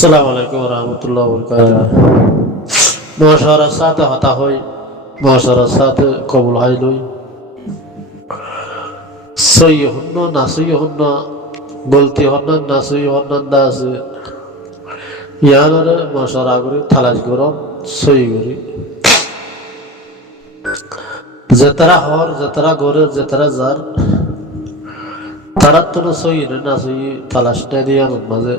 আসসালামু আলাইকুম রহমতুল্লাহ বরকাত। মহাশয়ের সাথে হতা হই, মহাশয়ের সাথে কবুল হাই লই, সই হন্ন না সই হন্ন, গলতি হন্ন না সই হন্ন দা আছে ইয়ানরে মহাশয়ের আগরি থালাস গরম সই গরি যেতারা হর যেতারা গরে যেতারা যার তারা তো সই না সই তালাশ না দিয়ে মাঝে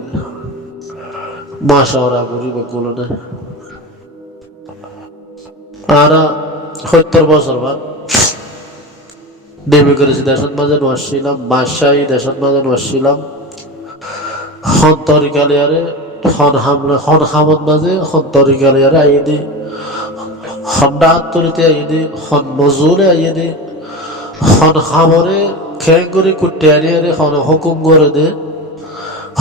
মহাশয়ের আগরি বকুল না আর ৭০ বছর বাদ নেমে করেছি দেশের মাঝে নসছিলাম, বাদশাহী দেশের মাঝে নসছিলাম, হন তরিকালিয়ারে হন হামলা হন হামদ মাঝে হন তরিকালিয়ারে আইয়ে দি, হন ডাহাত্তরিতে আইয়ে দি, হন মজুরে আইয়ে দি, হন হামরে খেং করে কুটে আনিয়ারে হন হুকুম করে দে,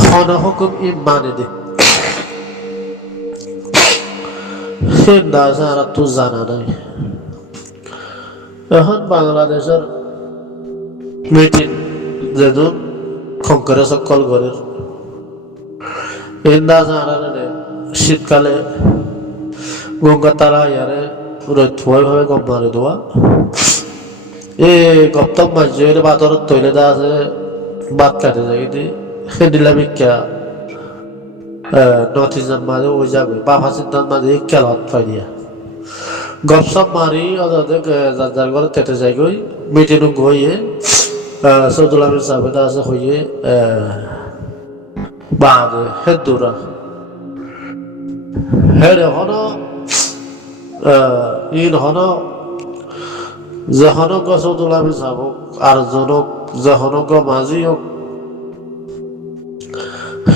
হন হুকুম মানে দে। সে দাসা আর তো জানা নাই। এখন বাংলাদেশের মিটিং যেদিন খঙ্করে সকল ঘরের শীতকালে গঙ্গা তারা ইয়ারে ভাবে গম মারে দেওয়া এ গপ্তম মাঝের বাতরত তৈলে দা আছে বাদ কাটে যায় কিন্তু সেদিলা ভিক্ষা নর্থ ইস্টার মাঝে ওই যাবে বাফা চিন্তার মাঝে খেলাত পাই দিয়া গপসপ মারি যার ঘরে তেতে যাই গই মিটিং হইয়ে সৌদুল আমির সাহেব আছে হইয়ে বাদে হেদুরা হেরে হন ইন হন যখন সৌদুল আমির সাহেব আর জনক যখন মাঝি হোক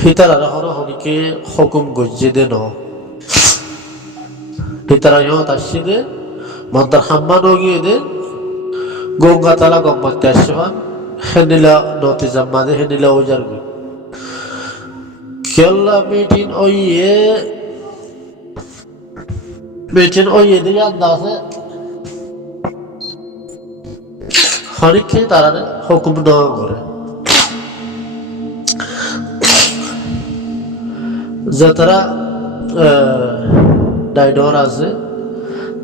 হিতারা হন হনিকে হুকুম গজ্জে দে ন হিতারা ইহত আসছি দে মন্দার হাম্মান গিয়ে দে গঙ্গা তালা গম্মাতে আসছে হেনিলা নতিজাম মাঝে হেনিলা ওজার গই কেল্লা মিটিন ওইয়ে দিকে আন্দাজে হনিকে তারা হুকুম নেওয়া করে যে তারা ডাইডর আছে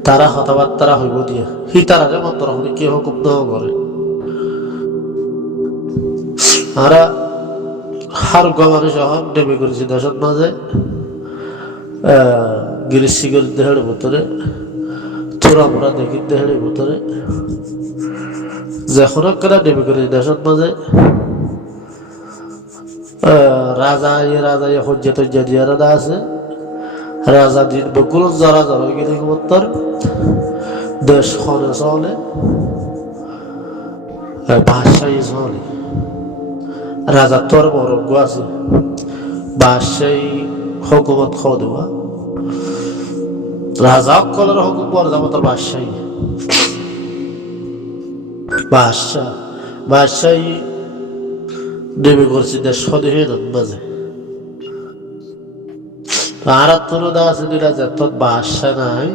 তারা হতাবার্তারা হইব দিয়ে হিতারা মন্ত্র হনিকে হুকুম নেওয়া করে আর হার গমানে যখন নেমে করেছি দেশের মাঝে গিরিশিগর দেহের ভিতরে চোরা মোড়া দেখি দেহের ভিতরে যখন কেনা নেমে করেছি দেশের মাঝে রাজা হজ্জে তজ্জা দিয়া রাজা আছে রাজা দিন বকুল যারা যারা গেলে উত্তর দেশ খনে চলে বাদশাহী চলে রাজা তোর বরজ্ঞ আছে বাদশাহী হুকুমত খাওয়া দেওয়া রাজা কলের হুকুম পরে যাবো তোর বাদশাহী নেমে করছি দেশ সদেহে মাঝে আর তোর দা আছে রাজা তোর বাদশাহ নাই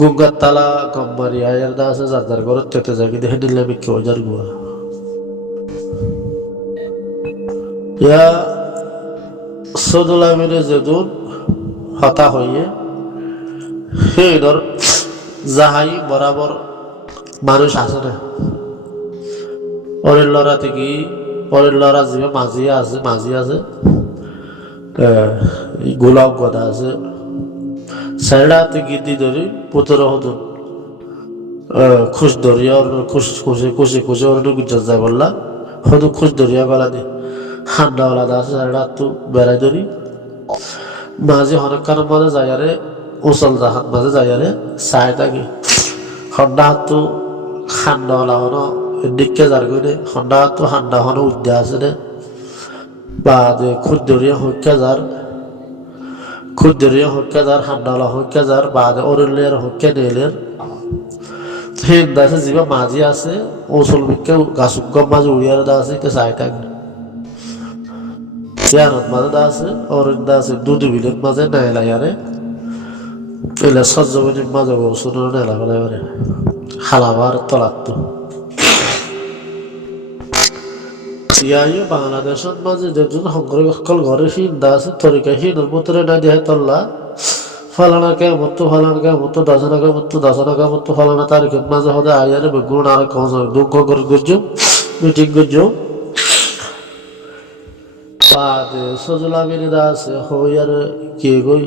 গঙ্গার তালা কম্বারি আয়ের দা আছে যার যার ঘর তেতে যাবি দেখে নিলাম কেউ যার গুয়া ইয়া সৌদুল আমিরে যেদুন হতা হইয়ে সেইদর যাহাই বরাবর মানুষ আছে না ওরের লড়া থেকে ওরের লড়া যে মাঝি আছে গোলাপ গদা আছে সাইডা থেকে দি ধরি পুতর হতুন খুশ ধরিয়া খুশি ওর গুজর যায় বললা হয়তো খুশ ধরিয়া গলা দি ঠান্ডাওয়ালা দা আছে সাইডা তো বেড়াই ধরি মাঝে অনেক কারণ মাঝে যাইয়ারে উচল হাত মাঝে যাইয়ারে চাই থাকি ঠান্ডা হাত তো ঠান্ডাওয়ালা হনো দিকে যার গনে ঠান্ডা হাত তো ঠান্ডা হনো উদ্যা আছে রে বা খুদ ধরিয়া হইকা যার ঠান্ডাওয়ালা হইকা যার বা অরলের হইকা নেলের হিন্দা আছে যিবা মাঝি আছে ওচল বিকে গাছ মাঝে উড়িয়ার দা আছে চাই থাকি চেয়ারত মাঝে দা আছে অরন্দা আছে দুধ বিলের মাঝে নেলা ইয়ারে এলা সজ্জমিনের মাঝে বসুন নেলা করে এবারে হালাবার তলাত ইয়াইও বাংলাদেশত মাঝে যেজন সংগ্রহ সকল ঘরে হিন্দা আছে তরিকা হিন্দুর মতরে না দিয়ে তল্লা ফালানা কেমতো ফালানা কেমতো দাসানা কেমতো দাসানা কেমতো ফালানা তারিখের মাঝে হতে আয়ারে বেগুন আর কম দুঃখ করে গুজো মিটিং গুজো পাদে সজলা মিনিদা আছে হইয়ার কে গই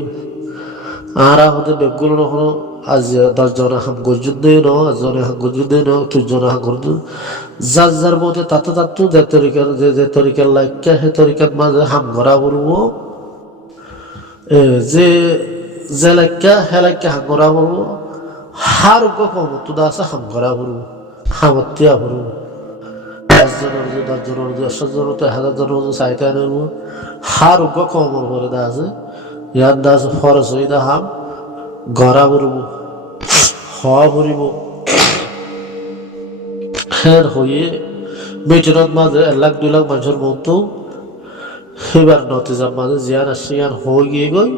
আরা হতে বেগুন হলো আজ 10 জন হাম গুজুন দেই ন জনে হাম গুজুন দেই ন 3 জন হাম গুজুন যার যার মধ্যে তাতো তাতো যে তরিকার লাইকা হে তরিকার মাঝে হাম ঘরা বলবো যে যে লাইকা হে লাইকা হাম ঘরা বলবো হার কম তুদা আছে হাম ঘরা বলবো হামতিয়া বলবো 10 জনের যে 10 জনের যে 100 জনের তো 1000 জনের যে চাইতে নেবো হার কম করে দা আছে ইয়ার দা আছে ফরস হই দা হাম ঘরা বলবো হওয়া বলব খের হয়ে মিটিংত মাঝে 1 লাখ 2 লাখ মানুষের মতো এবার নতিজার মাঝে জিয়ান আসিয়ান হয়ে গিয়ে গই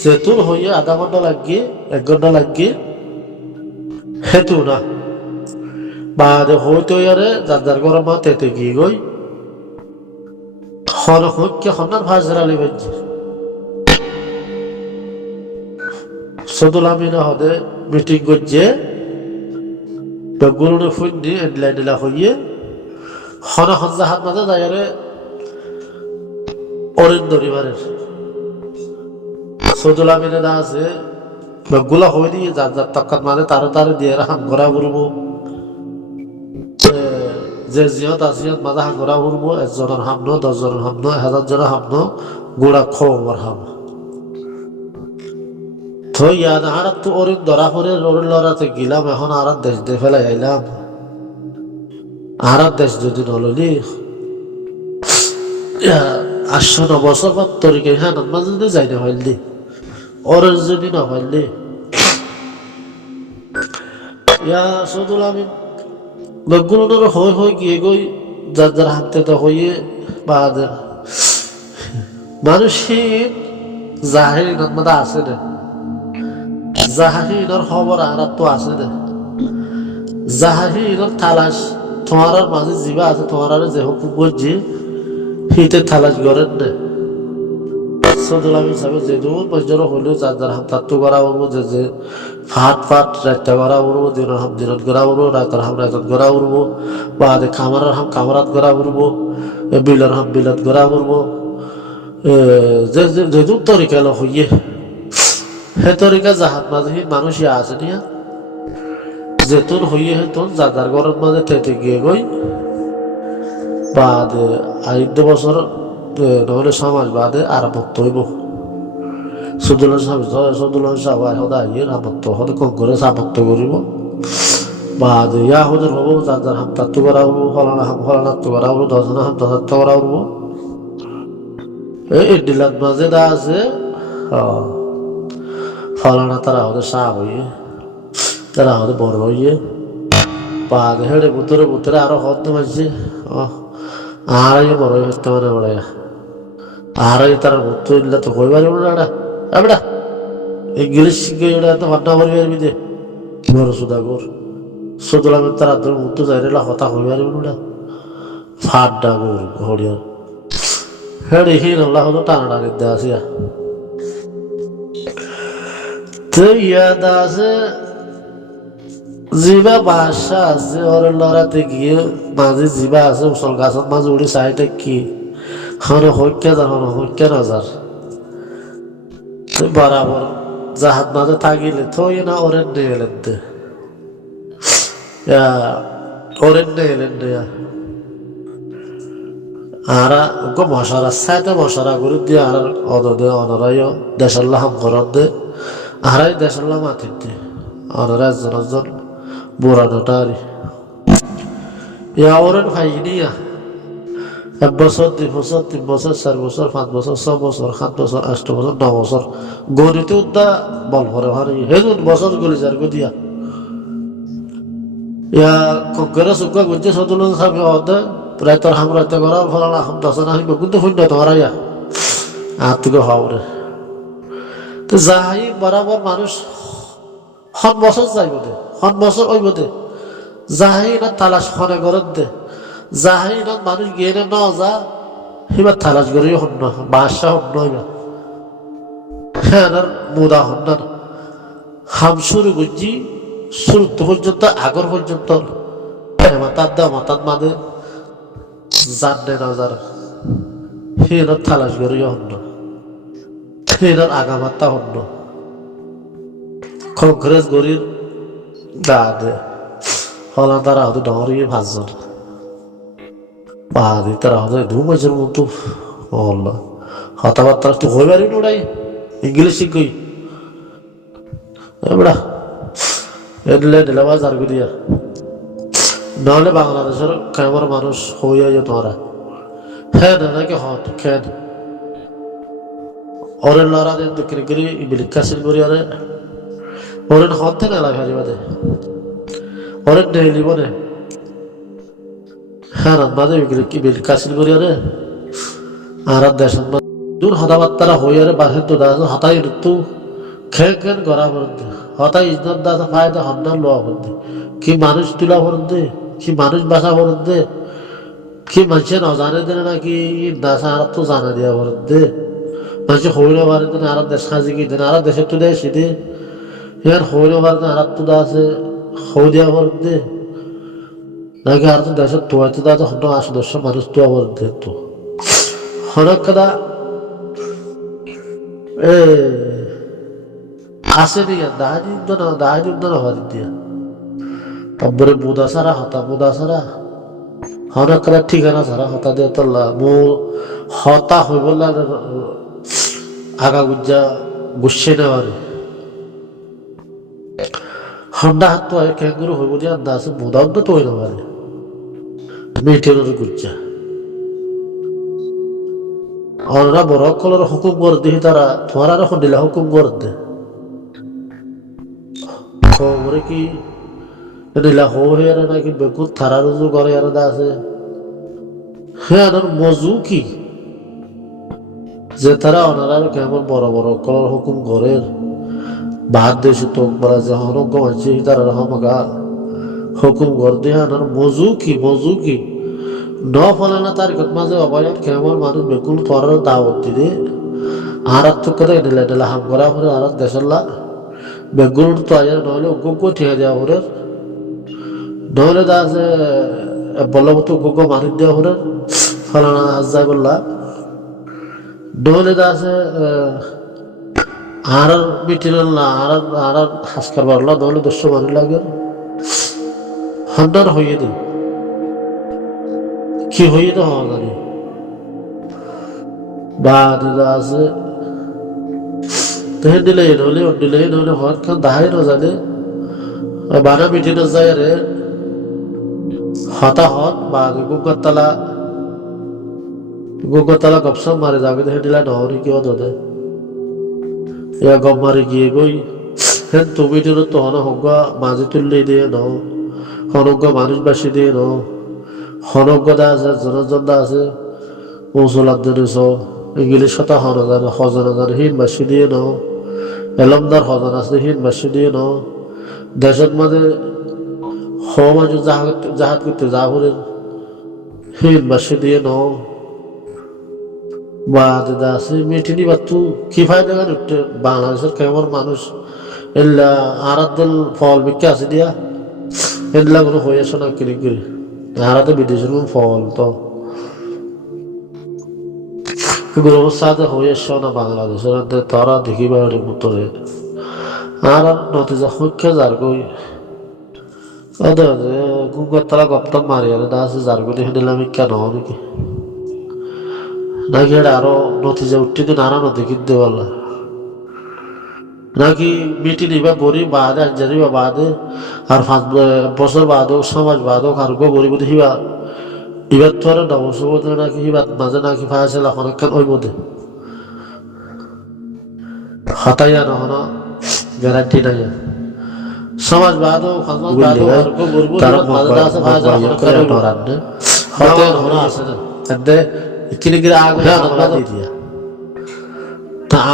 সেতুর হয়ে আধা ঘন্টা লাগিয়ে 1 ঘন্টা লাগিয়ে হেতু না বাদে হইতে ইয়ারে যার যার গরম মা তেতে গিয়ে গই হন হইকে হনার ভাজরা লিবেঞ্জি সদুল আমিনা হদে মিটিং করছে বেগুনে ফুন্দি এডলা এডলা হইয়ে হন হনজা হাত মাঝে দায়ারে অরিন্দরিবারের সদুল আমিনা দা আছে বেগুলা হয়ে দিয়ে যার যার টাকার মানে তারে তারে দিয়ে হাম ঘোরা ঘুরবো যে জিয়ত আসিয়ত মাঝে হাম ঘোরা ঘুরবো 1 জনের হাম ন 10 জনের হাম ন 1000 জনের হাম ন গোড়া খবর হাম তো ইয়াদ আর তো ওরিন ধরা পড়ে ওর লড়াতে গেলাম এখন আর দেশ দিয়ে ফেলাই আইলাম আর দেশ যদি নললি 800 বছর পর তরিকে হ্যাঁ মাঝে যদি যাই না হইলি ওরের যদি না হইলি ইয়া সদুল আমি বেগুনের হয়ে গিয়ে গই যার যার হাতে তো হয়ে বাদ মানুষের জাহির মধ্যে আছে না জাহিনের খবর আর তো আছে না জাহিনের তালাশ তোমার মাঝে জিবা আছে তোমার যে হুকুম করছে হিতে তালাশ করেন না সদুল আমি সাহেব যে দূর বছর হলেও যার যার হাম তাত্তু করা উঠবো যে ফাট রাতটা করা উঠবো দিনের হাম দিনত করা উঠবো রাতের হাম রাতত করা উঠবো বা খামারের হাম খামারাত করা উঠবো বিলের হাম বিলত করা উঠবো যে দূর তরিকা হইয়ে হে তরিকা জাহাত মাঝে মানুষ আছে নিয়া যেতুন হইয়ে হেতুন যার ঘরের মাঝে তেতে গিয়ে গই বাদে 8 বছর নহলে সমাজ বাদে আরামত হইব সদুল্লাহ সবাই সদায় আরামত হতে কম করে সামর্থ করিব বাদে ইয়া হদের হবো যার যার হাম তাত্তু করা হবো ফলানা হাম ফলানাত্ত করা হবো 10 জনের হাম 10 করা হবো এই ডিলার মাঝে দা আছে ফলানা তারা হতে সাপ হইয়ে তারা হতে বড় হইয়ে বাদে হেড়ে ভিতরে আরো হতে মারছে আর বড় হইতে মানে বড় আর তার ভূত ইল্লা তো কই পারিব না এবড়া ইংলিশ শিখে এটা তো ভান্না করি পারবি দে বড় সুদাগর সুদলাম তার আদর ভূত যাইরেলা হতা কই পারিব না ফাড্ডা গোর ঘড়িয়ার হেড়ে হিন আল্লাহ হলো টানা নিতে আসিয়া তো ইয়াদ আছে জিবা বাসা আছে ওর লড়াতে গিয়ে মাঝে জিবা আছে উসল গাছের মাঝে উড়ি সাইডে কি হইকে নজার বরাবর জাহাজ মাঝে থাকিলে থই না ওরেন নিয়ে এলেন ওরেন নিয়ে এলেন আর মশারা সাইতে মশারা করে দিয়ে আর অদে অনরাই দেশাল্লাহ হাম করত দে আরাই দেশাল্লাহ মাতির দে অনরা একজন বুড়ানোটা আর ইয়া ওরেন ভাইনিয়া 1 বছর 2 বছর 3 বছর 4 বছর 5 বছর 6 বছর 7 বছর 8 বছর 9 বছর গণিতে উদ্দা বল ভরে ভারি হেজুন বছর গলি যার গদিয়া ইয়া কঙ্করা সুকা গুজে সদুলন সাহেব হতে প্রায় তোর হামরাতে করা ফলানা হাম দশনা হইব কিন্তু শূন্য তোমার ইয়া আত্মীয় হাওরে তো যাই বরাবর মানুষ হন বছর যাইব দে হন বছর ওইব দে যাহাই না তালাশ খনে করত দে যাহাই না মানুষ গিয়ে ন যা হিবা তালাশ করি হন্য বাসা হন্য হইবা হ্যাঁ মুদা হন্য হাম শুরু করছি শুরু পর্যন্ত আগর পর্যন্ত মাতার দা মাতার মাঝে জানে না যারা হিনার তালাশ করি হন্য হিনার আগামাত্তা হন্য কংগ্রেস গরির দা দে হলা তারা হতে ডরিয়ে ভাজজন বাদি তারা হতে ধুমেছের মতো হল্লা হতাবার্তা তো হইবারই নোড়াই ইংলিশ শিখই এবড়া এডলে দিলাবা জারগু দিয়া নাহলে বাংলাদেশের কেমন মানুষ হইয়া যেত ওরা হ্যাঁ নাকি হট খেন ওরে লড়া দেন দক্ষিণ গিরি বিলিকাশিল করি আরে ওরে হতে না লাগে বাদে ওরে ডেইলি বনে হ্যাঁ বাদে কি বিলিকাশিল করি আরে আর দেশ দূর হতাবার্তারা হইয়ারে বাহির তো দাস হতাই ঋতু খেন খেন করা পড়তে হতাই ইজনত দাস ফায়দা হন্ডার লোয়া পড়তে কি মানুষ তুলা পড়তে কি মানুষ বাসা পড়তে কি মানুষে নজানে দেন নাকি দাস আর তো জানা দিয়া পড়তে মানুষে হইলে পারে দেন আর দেশ সাজি কি দেন আর দেশে তো দেয় সিধে ইয়ার হইলে পারে আর তো দাসে হই দিয়া পড়তে নাকি আর তো দেশের তোয়াতে দাস হন্ড 8-10 মানুষ তোয়া পড়তে তো হনক কথা এ আসে নি দাহাজি না হওয়ার দিয়া তারপরে বুদা সারা হতা বুদা সারা হনক কথা ঠিকানা সারা হতা দিয়ে তোলা মো হতা হইব আগা গুজ্জা গুসছে নেওয়ারে হন্ডা হাত তো ক্যাঙ্গুরু হইব দিয়ে আন্দা আছে বুদাও তো হইল পারে মেটের গুজ্জা ওরা বড় কলর হুকুম করে দিই তারা তোমার আর এখন দিলা হুকুম করে দে খবরে কি দিলা হো হে নাকি বেকুত থারা রুজু করে আর আছে হ্যাঁ মজু কি যে তারা ওনারা কেমন বড় বড় কলর হুকুম করে ভাত দেশে তোক বলা যে হনজ্ঞ মানছি তারা হমগা হুকুম করে দিয়ে আনার মজু কি ন ফলানা তারিখত মাঝে অবায়ন কেমন মানুষ বেকুল পরের দাওয়াত দিলে আর তো করে দিলে হাম করা করে আর দেশাল্লা বেগুন তো আয়ার নইলে উগ্গ ঠিক দেওয়া করে নইলে দা আছে বললাম তো উগ্গ মানুষ দেওয়া করে ফলানা আজ যাই বললা নইলে দা আছে আর মিটিল না আর হাসকার বাড়লা নইলে 200 মানুষ লাগে হন্ডার হইয়ে দেয় কি হইয়ে তো হওয়া জানি বা দিদা আছে তেহে দিলে হলে হলে হন খান দাহাই না জানে বানা মিটি না যায় রে হতা হন বা গুঙ্গতলা গপসপ মারে যাবে তেহে দিলা নহরি কিয় দে ইয়া গপ মারি গিয়ে গই হেন তুমি দিল তো হন হঙ্গা মাঝে তুললে দিয়ে নও হনজ্ঞ মানুষ বাসি দিয়ে নও হনজ্ঞতা আছে জনজনতা আছে মুসলামদের ইংলিশ কথা হনজান হজনজান হিন বাসি দিয়ে ন এলমদার হজন আছে হিন বাসি দিয়ে ন দেশত মাঝে মানুষ জাহাজ করতে যাবরের হিন বাসি দিয়ে ন বা দিদা আছে মিটিনি বাতু কি ফায়দা গান উঠতে বাংলাদেশের কেমন মানুষ এল্লা আরাদ্দল ফল বিকে আছে দিয়া এগুলা কোনো হয়ে আসে না কিনে কিনে হারাতে বিদেশের কোন ফল তো গ্রহ সাথে হয়ে আসছে না বাংলাদেশের তারা দেখিবার উত্তরে আর নতিজা হচ্ছে যার কই গুঙ্গর তারা গপ্তম মারি আর আছে যার কই দেখে নিলাম কেন নাকি নাকি এটা আরো নতিজা উঠতে দিন আরো নদী কিনতে পারলা নাকি মিটি নিবা গরিব বাদে আঞ্জারি বা বাদে আর 5 বছর বাদ হোক সমাজ বাদ হোক আর গরিব হিবা এবার তো আর নবসব নাকি হিবা মাঝে নাকি ফায়াছিল অনেকক্ষণ ওই মধ্যে হতাইয়া নহন গ্যারান্টি নাই সমাজ বাদ হোক সমাজ বাদ হোক আর গরিব মাঝে আছে ফায়াছিল অনেকক্ষণ হতাইয়া নহন আছে না এতে কিনে কিনে আগে দিয়ে দিয়া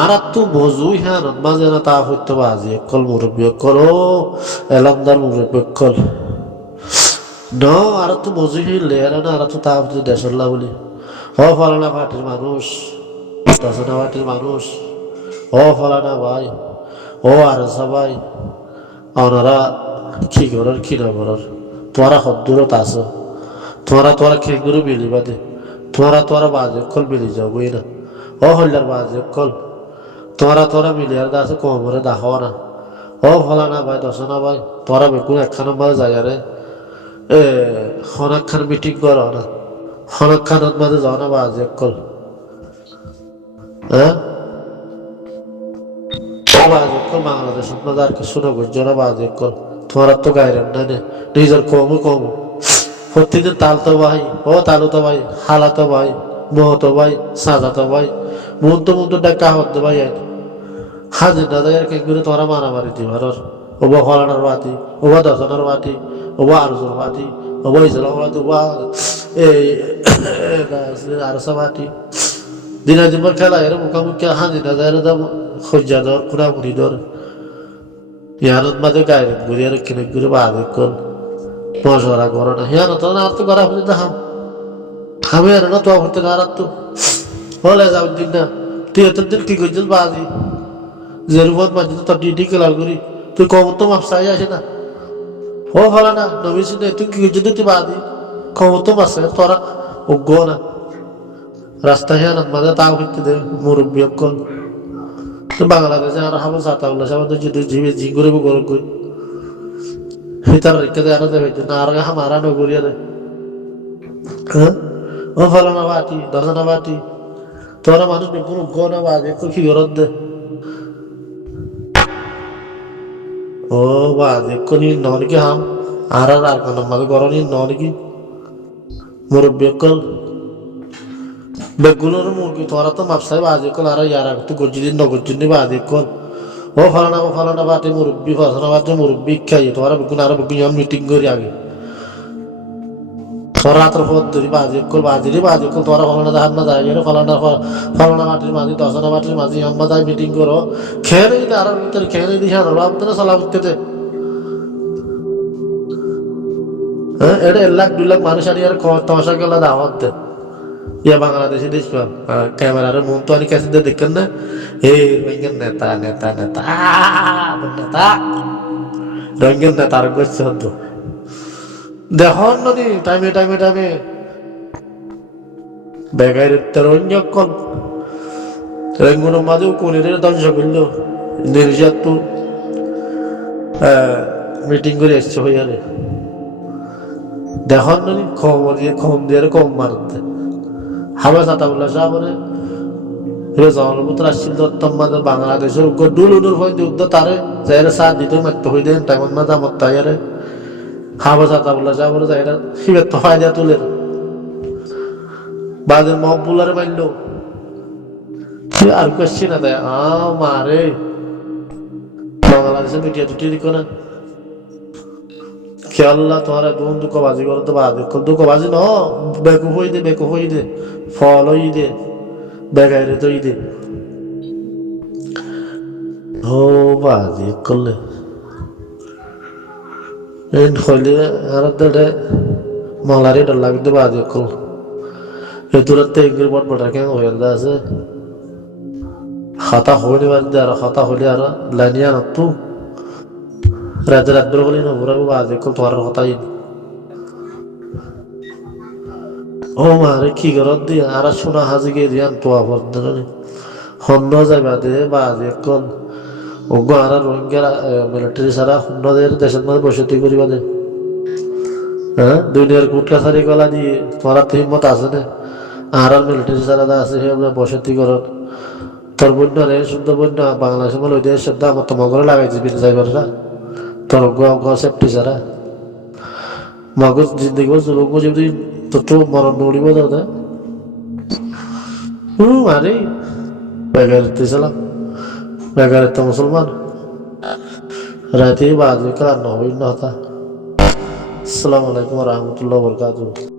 আর তো মজুই হ্যাঁ মাঝে না তা হইতে বাজি কল মুরব্বী কল ও এলামদার মুরব্বী কল No, আর তো বুঝি লেয়ার না আর তো তা দেশল্লা বলি ও ফলানা পার্টির মানুষ দশনা পার্টির মানুষ ও ফলানা ভাই ও আর সবাই ওনারা কি করার কি না করার তোরা হদ্দূরত আছো তোরা খেগুরু মিলি বাদে তোরা বাজে কল মিলি যাও বই না ও হল্লার বাজে কল তোরা মিলিয়ার দাসে কমরে দাখাও না ও ফলানা ভাই দশনা ভাই তোরা বেগুন একখান নম্বর যায় রে এ হনাক খান মিটিং করো না হনাক খানত মাঝে যাও না বাজে কল হ্যাঁ বাজে কল বাংলাদেশের মাঝে আর কিছু না বুঝছো না বাজে কল তোমার তো গায়ের না নিজের কমু প্রতিদিন তালতো ভাই ও তালুতো ভাই হালাতো ভাই মহতো ভাই সাজাতো ভাই মুন্ত ডাকা হতো ভাই হাজির দাদা আর কেগুলো তোরা মারামারি দিবার ওবা ফলানার বাতি ওবা দশনার বাতি ওবা আরজোর বাতি ওবা ইসলাম বাতি ওবা এই আরসা বাতি দিনা দিনবার খেলা এর মুখামুখি হাজির দাদা এর দাম খোঁজা দর খুনাখুনি দর ইয়ানত মাঝে গায়ের ঘুরি আর কিনে ঘুরে বাদে কল মশলা করো না ইয়ানত না আর তো করা হলে দেখাম আমি আর না তো হতে না আর তো হলে যাও দিন না তুই এত দিন কি করছিস বাজি জেরুবত মাঝে তো ডিডি খেলার করি তুই কম তো মাপসাই আসে না ও ফলা না নবীছি না তুই কি করছিস তুই বাজি কম তো মাসে তোরা অজ্ঞ না রাস্তা হিয়ানত মাঝে তাও হইতে দে মুরব্বী অকল বাংলাদেশে আর হাবো সাতা উল্লাস আমাদের যদি জিবে জি করে গরম করি হিতার রেখে দেয় আরো দেবে না আর হামারা নগরিয়া দে হ্যাঁ ও ফলানা বাটি দশনা বাটি তোরা মানুষ কোনো গনা বাজে কি গরত দে ও বাজে কোনি নরকি হাম আর কোন মাঝে গরনি নরকি মুরব্বী অকল বেগুলোর মুরগি তোরা তো মাপসাই বাজে কল আর ইয়ার আগে তো গজ্জিদিন নগজ্জিনি বাজে কল ও ফলানা বাটে মুরব্বী ফসনা বাটে মুরব্বী খাই তোরা বেগুন আর বেগুন মিটিং করি আগে তোরা রাত্র পথ ধরি বাজে কল তোরা ফলানা হাত না যায় ফলানা মাটির মাঝে দশনা মাটির মাঝে আম্মা যায় মিটিং করো খেয়ে নেই আর ভিতরে খেয়ে নেই দিশা ভাব তো সালা উঠতে হ্যাঁ এটা 1 লাখ 2 লাখ মানুষ আনি আর তমাশা গেলা দাওয়াত দে ইয়া বাংলাদেশে দেশ ক্যামেরার মন তো অনেক কাছে দেখেন না এই রোহিঙ্গার নেতা রোহিঙ্গার নেতা আর করছে হতো দেখুন নদী টাইমে বেগাই রোহিঙ্গা কল রোহিঙ্গুর মাঝেও কোনের ধ্বংস করলো নির্যাত তো মিটিং করে এসছে হইয়ারে দেখুন নদী কম দিয়ে কম মারতে হাবা সাতা বললা সাবরে জনপুত্র আসছিল দত্তমাদের বাংলাদেশের ডুলুডুর হয়ে যুদ্ধ তারে যাইরা সাথ দিতে মারতে হই দেন টাইম মাঝে আমার তাইয়ারে হাবা সাতা বললা সাবরে যাইরা শিবের তো ফায়দা তুলে বাদের মহবুলারে মারল আর কোশ্চিন না দেয় মারে বাংলাদেশের মিডিয়া দুটি দিক না খেয়াল্লা তোমার একদম দুঃখবাজি করো তো বাজে দুঃখবাজি ন বেকু হই দে ফল হই দে বেগাইরে তো দে ও বাজি করলে হইলে আর দেড়ে মলারি ডর লাগতে বাজি কল এ দূরত্বে ইংরেজি বট বটা কেন হয়ে আছে খাতা হইনি বাজে আর খাতা হইলে আর লাইনিয়া নতু রাত বলি না ঘুরাবো বাজে কল তোমার কথাই ও মারে কি করত দিয়ে আর শোনা হাজি গিয়ে দিয়ান তো আবার হন্ড যাইবা দে বাজে কল ওগো আর রোহিঙ্গা মিলিটারি সারা হন্ডদের দেশের মধ্যে বসতি করিবা দে হ্যাঁ দুনিয়ার কুটকা সারি গলা দিয়ে তোমার তো হিম্মত আছে না আর মিলিটারি সারা আছে সে বসতি করত তোর বন্য রে শুদ্ধ বন্য বাংলাদেশের বলে ওই দেশের দাম তো মগরে লাগাইছি বিল যাইবার না তোর সেফটি সারা মগজ জিন্দগি যুবক যদি তো মরণ দৌড়িব দাদা আরে বেগারিতে সালাম বেগারিতে মুসলমান রাতে বাজে কার নবীন হতা আসসালামু আলাইকুম ওয়া রাহমাতুল্লাহি ওয়া বারাকাতুহু